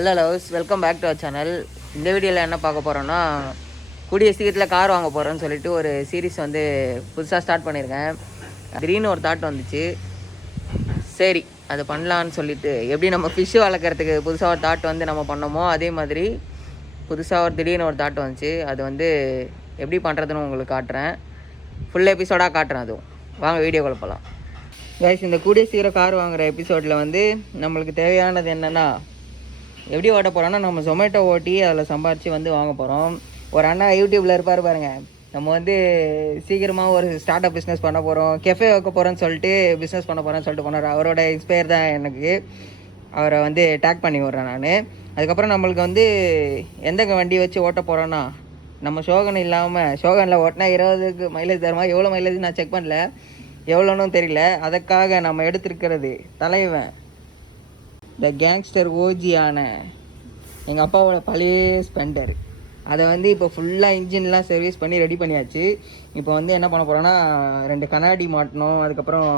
Hello loves, welcome back to our channel. இந்த வீடியோவில் என்ன பார்க்க போகிறோன்னா, கூடிய சீக்கிரத்தில் கார் வாங்க போகிறோன்னு சொல்லிட்டு ஒரு சீரீஸ் வந்து புதுசாக ஸ்டார்ட் பண்ணியிருக்கேன். திடீர்னு ஒரு தாட் வந்துச்சு, சரி அது பண்ணலான்னு சொல்லிட்டு, எப்படி நம்ம ஃபிஷ்ஷு வளர்க்குறதுக்கு புதுசாக ஒரு தாட் வந்து நம்ம பண்ணோமோ அதே மாதிரி புதுசாக ஒரு திடீர்னு ஒரு தாட் வந்துச்சு. அது வந்து எப்படி பண்ணுறதுன்னு உங்களுக்கு காட்டுறேன். ஃபுல் எபிசோடாக காட்டுறேன். அதுவும் வாங்க வீடியோக்குள்ள போகலாம். கைஸ், இந்த கூடிய சீக்கிரம் கார் வாங்குகிற எபிசோடில் வந்து நம்மளுக்கு தேவையானது என்னென்னா, எப்படி ஓட்ட போகிறோன்னா, நம்ம ஜொமேட்டோ ஓட்டி அதில் சம்பாரித்து வந்து வாங்க போகிறோம். ஒரு அண்ணா யூடியூப்பில் இருப்பார் பாருங்கள், நம்ம வந்து சீக்கிரமாக ஒரு ஸ்டார்ட் அப் பிஸ்னஸ் பண்ண போகிறோம், கெஃபே வைக்க போகிறோன்னு சொல்லிட்டு பிஸ்னஸ் பண்ண போகிறேன்னு சொல்லிட்டு போனார். அவரோட இன்ஸ்பயர் தான் எனக்கு. அவரை வந்து டேக் பண்ணி விட்றேன் நான். அதுக்கப்புறம் நம்மளுக்கு வந்து எந்த வண்டி வச்சு ஓட்ட போகிறோன்னா, நம்ம ஷோகன் இல்லாமல், ஷோகனில் ஓட்டினா 20க்கு மைலேஜ் தருமா, எவ்வளோ மைலேஜ் நான் செக் பண்ணல, எவ்வளோன்னு தெரியல. அதுக்காக நம்ம எடுத்துருக்கிறது தலைவன், த கேங்ஸ்டர் ஓஜியான எங்கள் அப்பாவோட பழைய ஸ்பெண்டர். அதை வந்து இப்போ ஃபுல்லாக இன்ஜின்லாம் சர்வீஸ் பண்ணி ரெடி பண்ணியாச்சு. இப்போ வந்து என்ன பண்ண போகிறோன்னா, 2 கண்ணாடி மாட்டணும், அதுக்கப்புறம்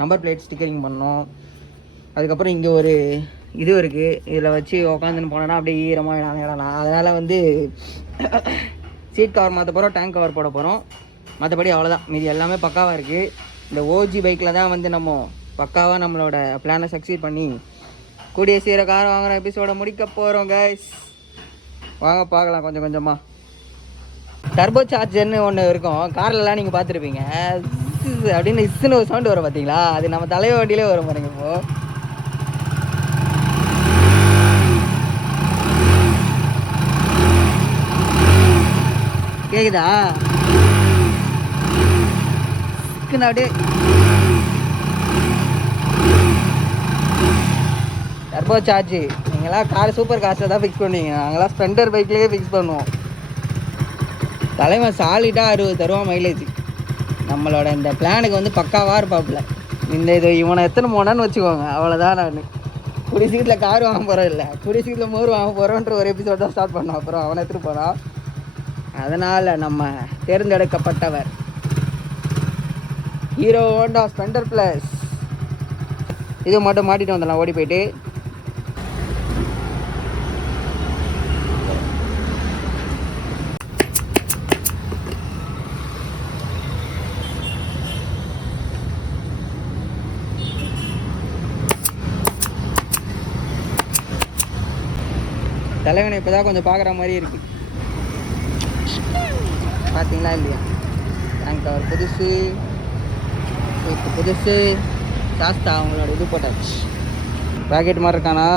நம்பர் பிளேட் ஸ்டிக்கரிங் பண்ணணும். அதுக்கப்புறம் இங்கே ஒரு இது இருக்குது, இதில் வச்சு உக்காந்துன்னு போனோன்னா அப்படியே ஈரமாக இடலாம். அதனால் வந்து சீட் கவர் மாற்ற போகிறோம், டேங்க் கவர் போட போகிறோம். மற்றபடி அவ்வளோதான், மீதி எல்லாமே பக்காவாக இருக்குது. இந்த ஓஜி பைக்கில் தான் வந்து நம்ம பக்காவாக நம்மளோட பிளானை சக்சீட் பண்ணி கூடிய சீர கார் வாங்குற எபிசோட முடிக்க போகிறோம் கைஸ். வாங்க பார்க்கலாம் கொஞ்சம் கொஞ்சமாக. டர்போ சார்ஜர்னு ஒன்று இருக்கும் கார்லலாம், நீங்கள் பார்த்துருப்பீங்க. அப்படின்னு இஸ்ஸுன்னு ஒரு சவுண்டு வரும் பார்த்தீங்களா, அது நம்ம தலைவ வண்டியிலே வரும் பாருங்க. இப்போது கேக்குதா? அப்படியே டர்போ சார்ஜ். நீங்களாம் கார் சூப்பர் காசில் தான் ஃபிக்ஸ் பண்ணுவீங்க, நாங்களாம் ஸ்பெண்டர் பைக்லேயே ஃபிக்ஸ் பண்ணுவோம். தலைமை சாலிடாக 60 தருவான் மைலேஜ். நம்மளோட இந்த பிளானுக்கு வந்து பக்காவாக இருப்பாப்புல. இது இவனை எத்தனை போனான்னு வச்சுக்கோங்க, அவ்வளோதான். நான் கூடிய சீக்கிரத்தில் கார் வாங்க போகிறோம், இல்லை கூடிய சீக்கிரத்தில் மோர் வாங்க போகிறோன்ற ஒரு எபிசோட் தான் ஸ்டார்ட் பண்ணோம். அப்புறம் அவனை எடுத்துகிட்டு போனான். அதனால் நம்ம தேர்ந்தெடுக்கப்பட்டவர் ஹீரோ ஹோண்டா ஸ்பெண்டர் ப்ளஸ். இது மட்டும் மாட்டிட்டு வந்துடலாம் ஓடி போயிட்டு. தலைவனை இப்போ தான் கொஞ்சம் பார்க்குற மாதிரி இருக்குது, பார்த்தீங்களா இல்லையா? டேங்க் கவர் புதுசு, புதுசு. சாஸ்தா அவங்களோட இது போட்டாச்சு. ராக்கெட் மாதிரி இருக்கானா?